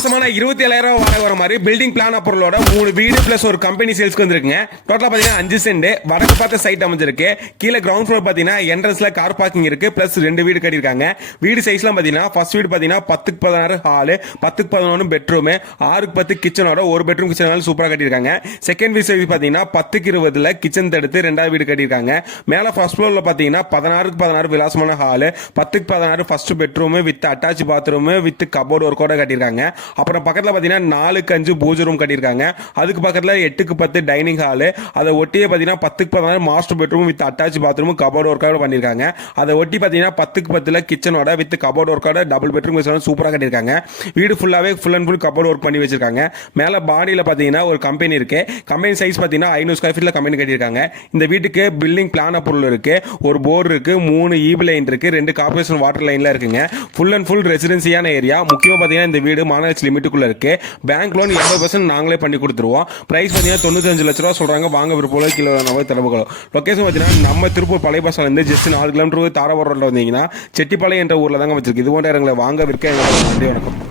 மாசமான 27,000 வாடகை வர மாதிரி பில்டிங் பிளான் அப்ரூவலோட 3 வீடு பிளஸ் ஒரு கம்பெனி சேல்ஸ்க்கு வந்திருக்குங்க. டோட்டலா பாத்தீங்கன்னா 5 சென்ட் வடக்கு பார்த்த சைட் அமைஞ்சிருக்கு. கீழே கிரவுண்ட் ஃப்ளோர் பாத்தீங்கன்னா என்ட்ரன்ஸ்ல கார் பார்க்கிங் இருக்கு, பிளஸ் 2 வீடு கட்டியிருக்காங்க. வீடு சைஸ்லாம் பாத்தீங்கன்னா ஃபர்ஸ்ட் வீடு பாத்தீங்கன்னா 10x16 hall, 10x11 bedroom, 6x10 கிச்சனோட ஒரு பெட்ரூம் கிச்சனால சூப்பரா கட்டியிருக்காங்க. செகண்ட் வீடு சைஸ் பாத்தீங்கன்னா 10x20 கிச்சன் தடுத்து 2வது வீடு கட்டியிருக்காங்க. மேல ஃபர்ஸ்ட் ஃப்ளோர்ல பாத்தீங்கன்னா 16x16 விலாசமான hall, 10x16 first bedroom with attach bathroom with cupboard ஒர்க்கோட கட்டியிருக்காங்க. அப்புறம் பக்கத்துல பாத்தீங்கன்னா 4x5 பூஜை ரூம் கட்டியிருக்காங்க. அதுக்கு பக்கத்துல 8x10 டைனிங் ஹால், அதை ஒட்டியே பாத்தீங்கன்னா 10x16 master bedroom with attach bathroom cupboard ஒர்க்கோட பண்ணிருக்காங்க. அதை ஒட்டி பாத்தீங்கன்னா 10x10 கிச்சனோட வித் கபோர்டு ஒர்க்கோட டபுள் பெட்ரூம் சூப்பரா கட்டியிருக்காங்க. வீடு ஃபுல்லாவே full and full cupboard work பண்ணி வச்சிருக்காங்க. மேல பாடியில பாத்தீங்கன்னா ஒரு கம்பெனி இருக்கு. கம்பெனி சைஸ் பாத்தீங்கன்னா 500 ஸ்கொயர் ஃபீட்ல கம்பெனி கட்டியிருக்காங்க. இந்த வீட்டுக்கு பில்டிங் பிளான் அப்ரூவல் இருக்கு, ஒரு போர் இருக்கு, 3 ஈபி லைன் இருக்கு, 2 கார்பரேஷன் வாட்டர் லைன்ல இருக்குங்க. ஃபுல் அண்ட் ஃபுல் ரெசிடென்சியான ஏரியா. முக்கியமா பாத்தீங்கன்னா இந்த வீடு மாநகராட்சி லிமிட்டுக்குள்ள இருக்கு. பேங்க் லோன் 80% நாங்களே பண்ணி கொடுத்துருவோம். பிரைஸ் பாத்தீங்கன்னா 95 லட்ச ரூபா சொல்றாங்க. வாங்க விருப்பம் கிலோ நம்ம தொடர்புகளும். லொகேஷன் பாத்தீங்கன்னா நம்ம திருப்பூர் பழைய பஸ் இருந்து ஜஸ்ட் 4 கிலோமீட்டர் தாராபுரம் ரோட்ல வந்தீங்கன்னா செட்டிப்பாளையம் என்ற ஊர்ல தாங்க வச்சிருக்கு. இது போன்ற இடங்களை வாங்க விற்க. நன்றி, வணக்கம்.